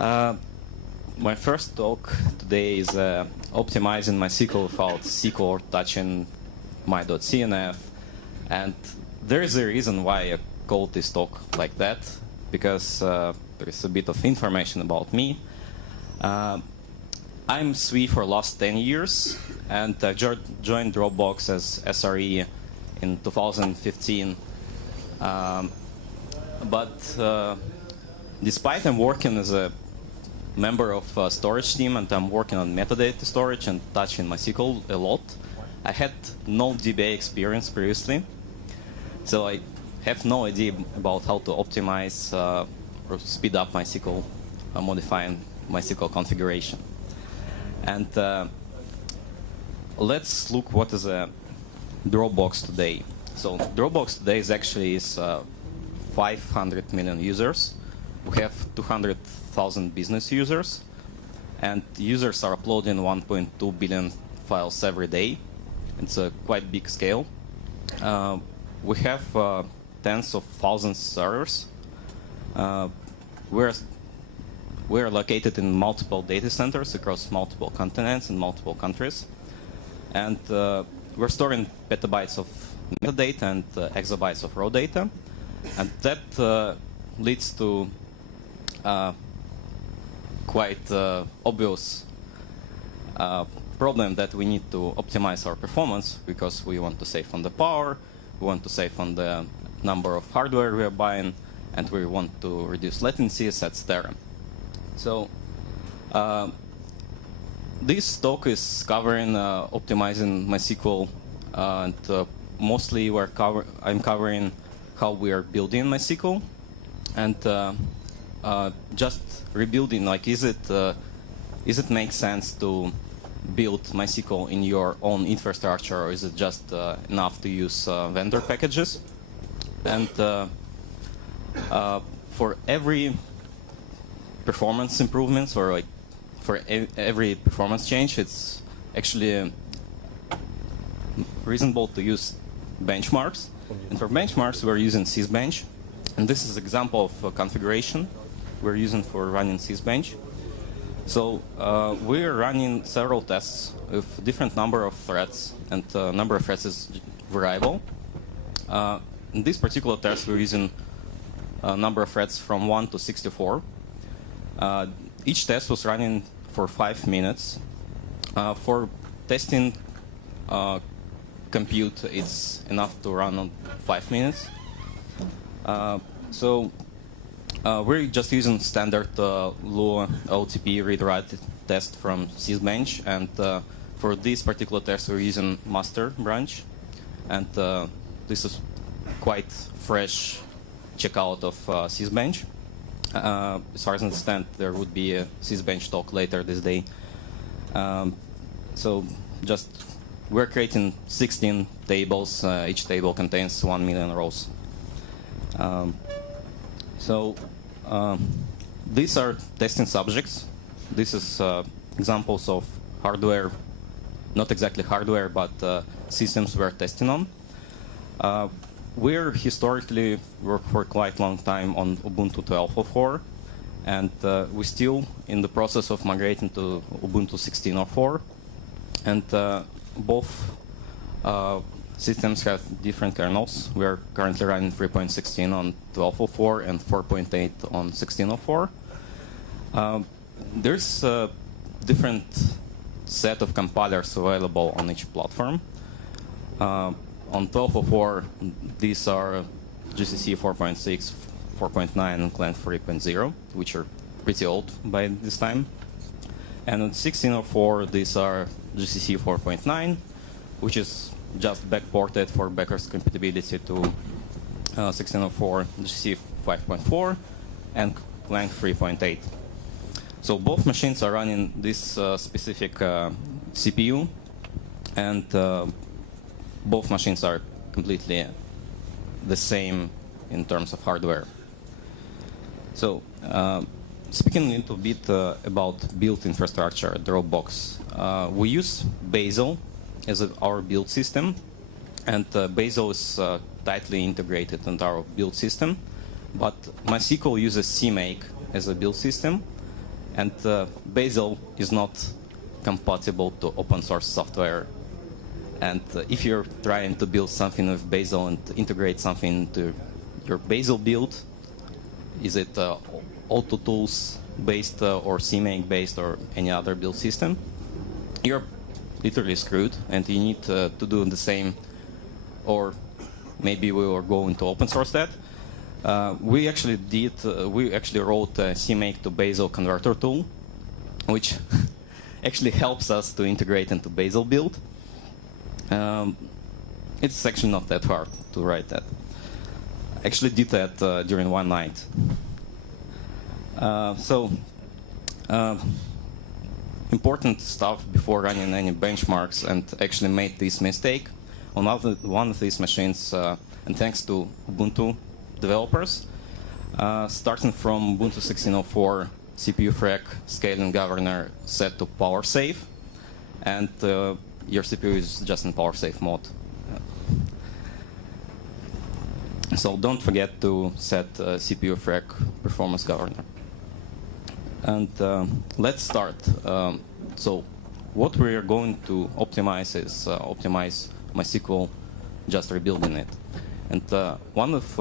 Uh, my first talk today is optimizing MySQL without SQL or touching my.cnf. And there is a reason why I called this talk like that, because there is a bit of information about me. I'm SWE for last 10 years, and I joined Dropbox as SRE in 2015. But despite I'm working as a member of storage team and I'm working on metadata storage and touching MySQL a lot, I had no DBA experience previously. So I have no idea about how to optimize or speed up MySQL, modifying MySQL configuration. And let's look what is a Dropbox today. So Dropbox today is actually 500 million users. We have 200,000 business users, and users are uploading 1.2 billion files every day. It's a quite big scale. We have tens of thousands of servers. We're located in multiple data centers across multiple continents and multiple countries. And we're storing petabytes of metadata and exabytes of raw data. And that leads to quite obvious problem that we need to optimize our performance, because we want to save on the power, we want to save on the number of hardware we are buying, and we want to reduce latencies, etc. So this talk is covering optimizing MySQL, and mostly I'm covering how we are building MySQL, and just rebuilding, like, is it make sense to build MySQL in your own infrastructure, or is it just enough to use vendor packages? And for every performance improvements, or like for every performance change, it's actually reasonable to use benchmarks. And for benchmarks, we're using sysbench. And this is an example of a configuration we're using for running sysbench. So we're running several tests with different number of threads, and number of threads is variable. In this particular test, we're using a number of threads from 1 to 64. Each test was running for 5 minutes. For testing compute, it's enough to run on 5 minutes. So we're just using standard Lua OTP read-write test from sysbench, and for this particular test, we're using master branch, and this is quite fresh checkout of sysbench. As far as I understand, there would be a sysbench talk later this day. So just we're creating 16 tables. Each table contains 1 million rows. So these are testing subjects. This is examples of hardware, not exactly hardware, but systems we're testing on. We're historically worked for quite a long time on Ubuntu 12.04, and we're still in the process of migrating to Ubuntu 16.04. And both systems have different kernels. We are currently running 3.16 on 12.04 and 4.8 on 16.04. There's a different set of compilers available on each platform. On 12.04, these are GCC 4.6, 4.9, and Clang 3.0, which are pretty old by this time. And on 16.04, these are GCC 4.9, which is just backported for backwards compatibility to 16.04, GCC 5.4, and Clang 3.8. So both machines are running this specific CPU, and both machines are completely the same in terms of hardware. So speaking a little bit about build infrastructure at Dropbox, we use Bazel as our build system, and Bazel is tightly integrated into our build system. But MySQL uses CMake as a build system, And Bazel is not compatible to open source software. And if you're trying to build something with Bazel and integrate something into your Bazel build, is it AutoTools based or CMake based or any other build system, you're literally screwed, and you need to do the same, or maybe we were going to open source that. We actually wrote a CMake to Bazel converter tool, which actually helps us to integrate into Bazel build. It's actually not that hard to write that. I actually did that during one night. Important stuff before running any benchmarks, and actually made this mistake on one of these machines, and thanks to Ubuntu developers, starting from Ubuntu 16.04, CPU FREC scaling governor set to power save, and your CPU is just in power save mode. So don't forget to set CPU FREC performance governor. And let's start. So what we are going to optimize is optimize MySQL, just rebuilding it. And one of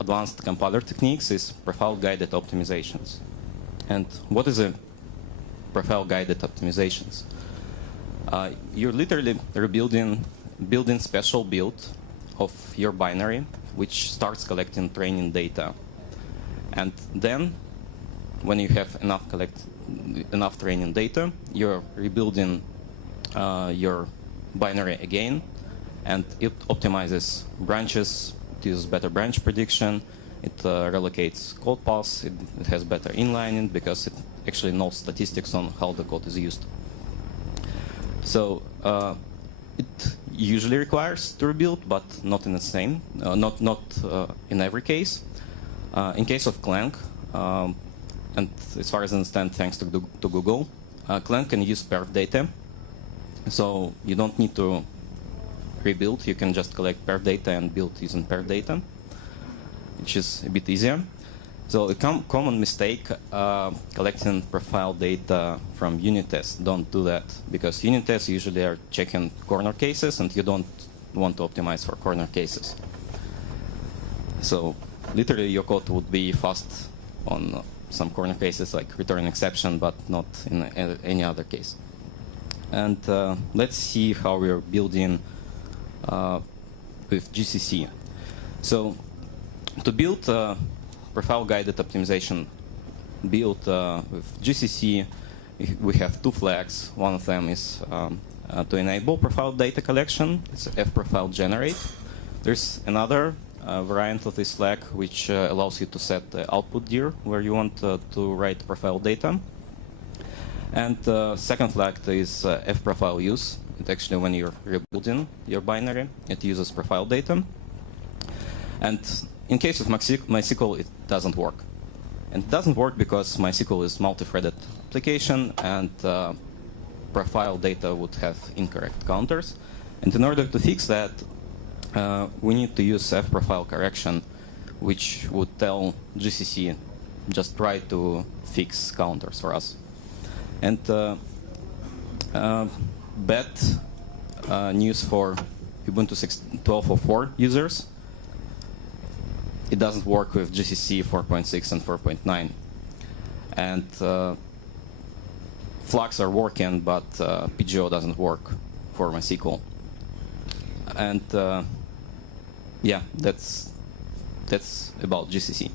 advanced compiler techniques is profile-guided optimizations. And what is a profile-guided optimizations? You're literally building special build of your binary, which starts collecting training data. And then, when you have enough training data, you're rebuilding your binary again, and it optimizes branches, it uses better branch prediction, it relocates code paths, it has better inlining because it actually knows statistics on how the code is used. So it usually requires to rebuild, but not in the same, not in every case. In case of Clang, and as far as I understand, thanks to Google, Clang can use perf data. So you don't need to rebuild. You can just collect perf data and build using perf data, which is a bit easier. So a common mistake, collecting profile data from unit tests. Don't do that, because unit tests usually are checking corner cases, and you don't want to optimize for corner cases. So literally your code would be fast on some corner cases like return exception, but not in any other case. And let's see how we're building with GCC. So to build profile-guided optimization build with GCC, we have two flags. One of them is to enable profile data collection. It's fprofile generate. There's another variant of this flag which allows you to set the output dir where you want to write profile data. And the second flag is fprofile use. It actually, when you're rebuilding your binary, it uses profile data. And in case of MySQL, it doesn't work. And it doesn't work because MySQL is multi-threaded application, and profile data would have incorrect counters. And in order to fix that, we need to use fprofile correction, which would tell GCC, just try to fix counters for us. And bad news for Ubuntu 12.04 users. It doesn't work with GCC 4.6 and 4.9. And Flux are working, but PGO doesn't work for MySQL. And yeah, that's about GCC.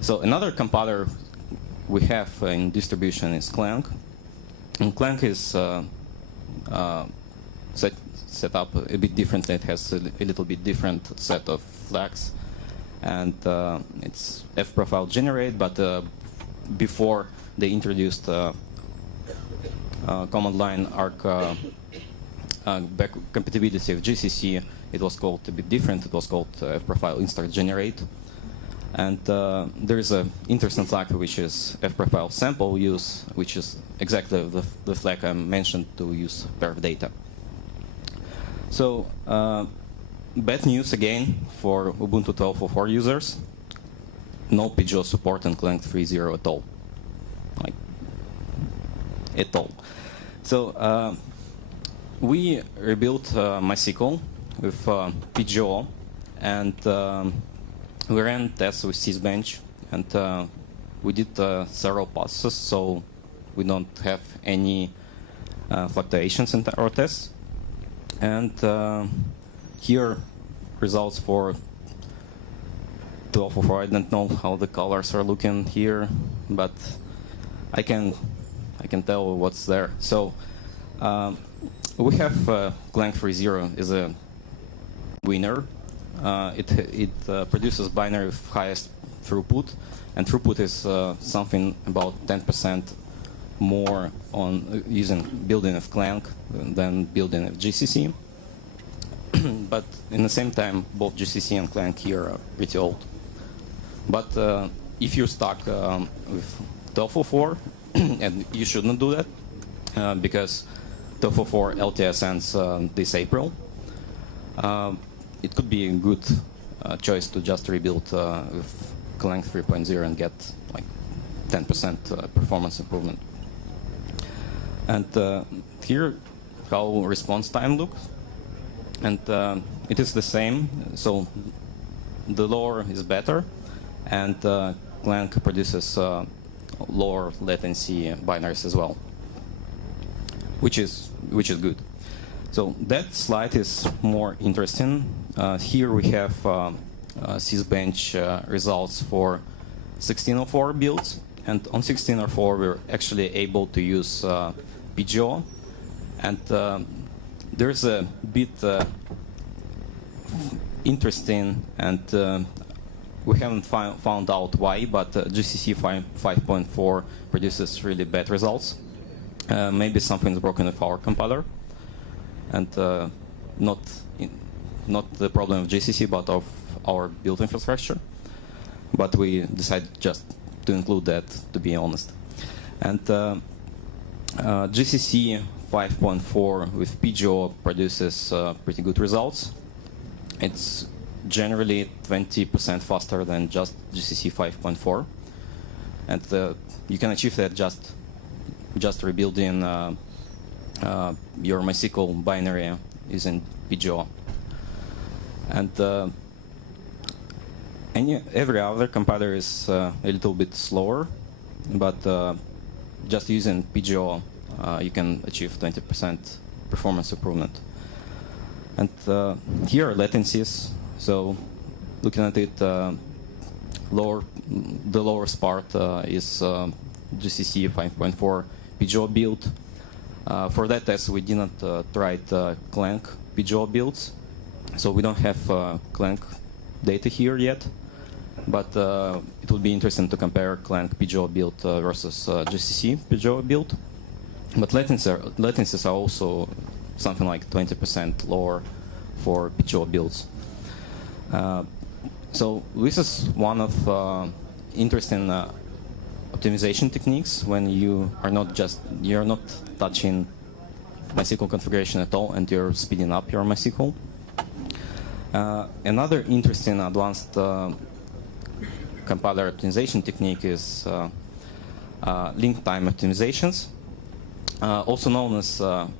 So another compiler we have in distribution is Clang. And Clang is set up a bit differently. It has a little bit different set of flags. And it's fprofile generate, but before they introduced command line arc back compatibility of GCC, it was called a bit different. It was called fprofile instart generate. And there is an interesting flag which is fprofile sample use, which is exactly the flag I mentioned to use perf data. So bad news again for Ubuntu 12.04 users. No PGO support in Clang 3.0 at all. Like, at all. So we rebuilt MySQL with PGO, and we ran tests with Sysbench, and we did several passes, so we don't have any fluctuations in our tests. And here, results for 1204. I don't know how the colors are looking here, but I can tell what's there. So we have Clang 3.0 is a winner. It produces binary with highest throughput, and throughput is something about 10% more on building of Clang than building of GCC. But in the same time, both GCC and Clang here are pretty old. But if you're stuck with 1204, and you shouldn't do that, because 1204 LTS ends this April, it could be a good choice to just rebuild with Clang 3.0 and get like 10% performance improvement. And here, how response time looks, and it is the same. So the lower is better, and Clang produces lower latency binaries as well, which is good. So that slide is more interesting. Here we have Sysbench results for 1604 builds, and on 1604 we're actually able to use PGO, and there's a bit interesting, and we haven't found out why, but GCC 5.4 produces really bad results. Maybe something's broken with our compiler, and not the problem of GCC, but of our build infrastructure. But we decided just to include that, to be honest. And GCC 5.4 with PGO produces pretty good results. It's generally 20% faster than just GCC 5.4, and you can achieve that just rebuilding your MySQL binary using PGO. And every other compiler is a little bit slower, but just using PGO, you can achieve 20% performance improvement. And here are latencies. So looking at it, the lowest part is GCC 5.4 PGO build. For that test, we didn't try Clang PGO builds, so we don't have Clang data here yet. But it would be interesting to compare Clang PGO build versus GCC PGO build. But latencies are also something like 20% lower for PGO builds. So this is one of interesting optimization techniques when you're not touching MySQL configuration at all, and you're speeding up your MySQL. Another interesting advanced compiler optimization technique is link time optimizations, also known as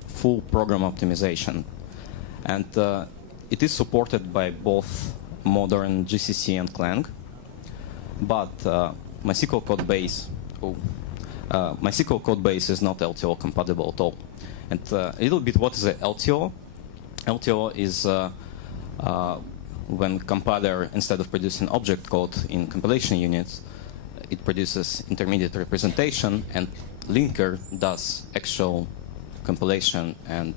full program optimization. And it is supported by both modern GCC and Clang, but MySQL code base is not LTO compatible at all. And a little bit, what is a LTO? LTO is when compiler, instead of producing object code in compilation units, it produces intermediate representation, and linker does actual compilation and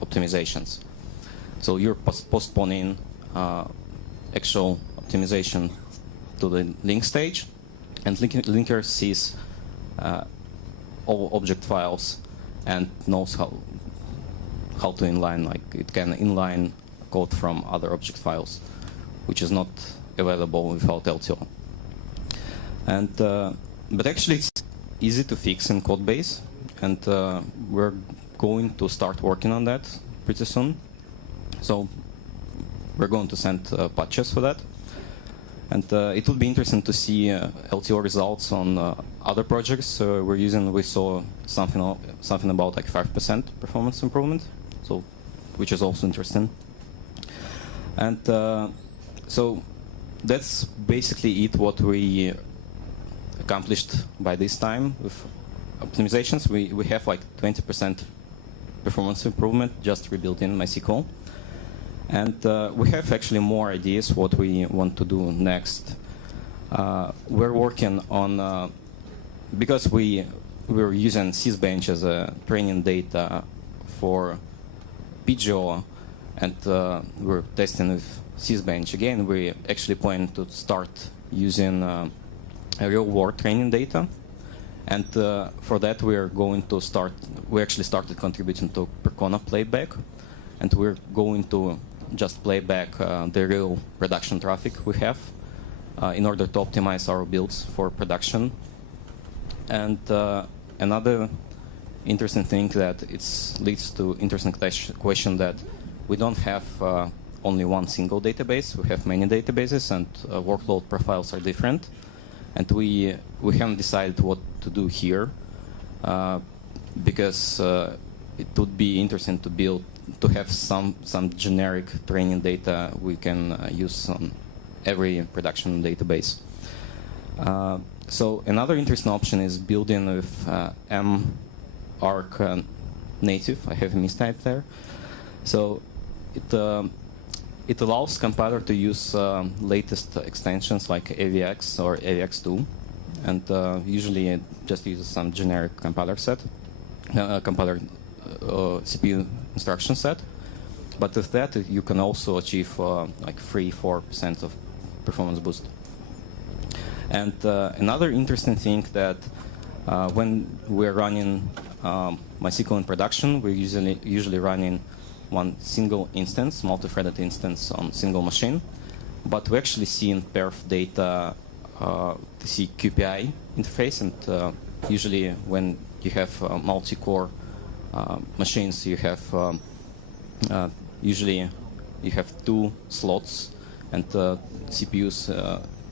optimizations. So you're postponing actual optimization to the link stage, and linker sees all object files and knows how to inline. Like, it can inline code from other object files, which is not available without LTO. And but actually, it's easy to fix in codebase, and we're going to start working on that pretty soon. So we're going to send patches for that. And it would be interesting to see LTO results on other projects we're using. We saw something about like 5% performance improvement, so which is also interesting. And so that's basically it. What we accomplished by this time with optimizations. We have like 20% performance improvement just rebuilding MySQL. And we have actually more ideas what we want to do next. We're working on, because we're using Sysbench as a training data for PGO, and we're testing with Sysbench. Again, we actually plan to start using real-world training data. And for that, we're going to start, we actually started contributing to Percona playback, and we're going to just play back the real production traffic we have in order to optimize our builds for production. And another interesting thing that it leads to interesting question that we don't have only one single database. We have many databases, and workload profiles are different. And we haven't decided what to do here because it would be interesting to have some generic training data we can use on every production database. So another interesting option is building with mark native. I have a mistype there. So it allows compiler to use latest extensions like AVX or AVX2, and usually it just uses some generic compiler set, CPU instruction set. But with that, you can also achieve like 3–4% of performance boost. And another interesting thing that when we're running MySQL in production, we're usually running one single instance, multi-threaded instance on single machine. But we actually see in perf data to see QPI interface, and usually when you have multi-core machines, you have usually you have 2 slots, and CPUs.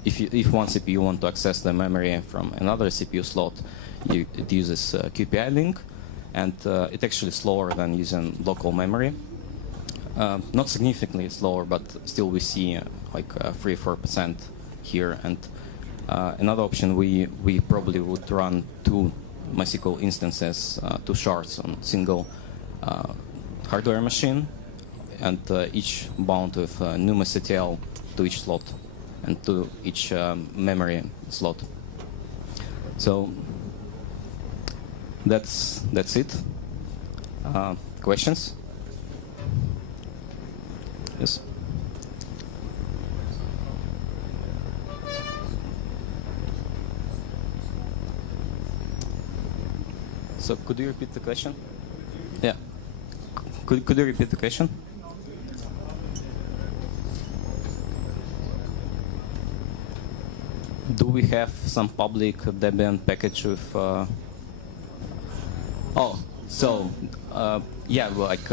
If one CPU want to access the memory from another CPU slot, it uses QPI link, and it's actually slower than using local memory. Not significantly slower, but still we see like 3–4% here. And another option, we probably would run 2 MySQL instances, 2 shards on single hardware machine, and each bound with numCTL to each slot and to each memory slot. So that's it. Questions? Yes. So could you repeat the question? Yeah. Could you repeat the question? Do we have some public Debian package with? Yeah, like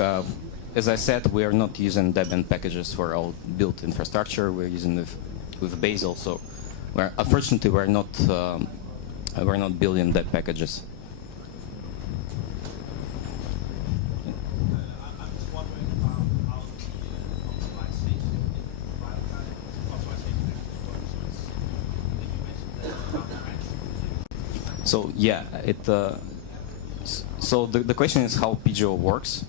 as I said, we are not using Debian packages for our built infrastructure. We're using with Bazel, so unfortunately we're not building that packages. So yeah, so the question is how PGO works.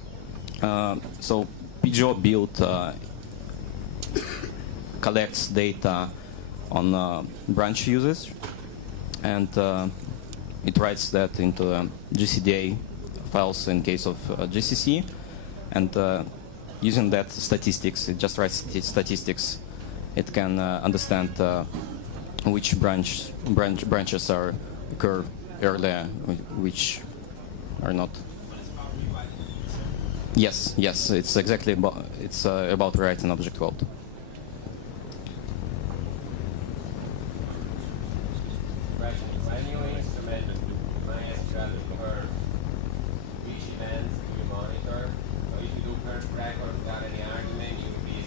So PGO build collects data on branch users, and it writes that into GCDA files in case of GCC, and using that statistics, it just writes statistics. It can understand which branches are occur earlier, which are not. Yes, it's exactly about writing object code. When you instrument MySQL for which events do you monitor? So if you do first record without any argument, you will be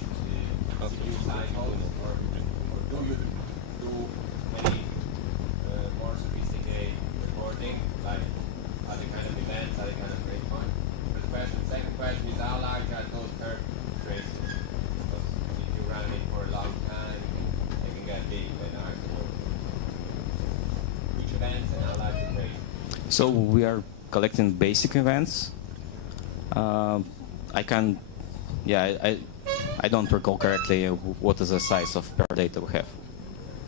CPU cycles, or do you So we are collecting basic events. I can, yeah, I don't recall correctly what is the size of per data we have.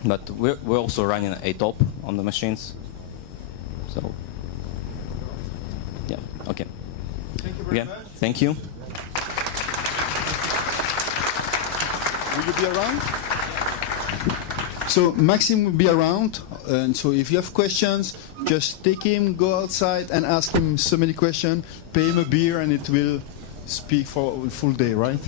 But we're also running a top on the machines. So, yeah, okay. Thank you very much. Thank you. Will you be around? So Maxim will be around, and so if you have questions, just take him, go outside, and ask him so many questions. Pay him a beer, and it will speak for a full day, right?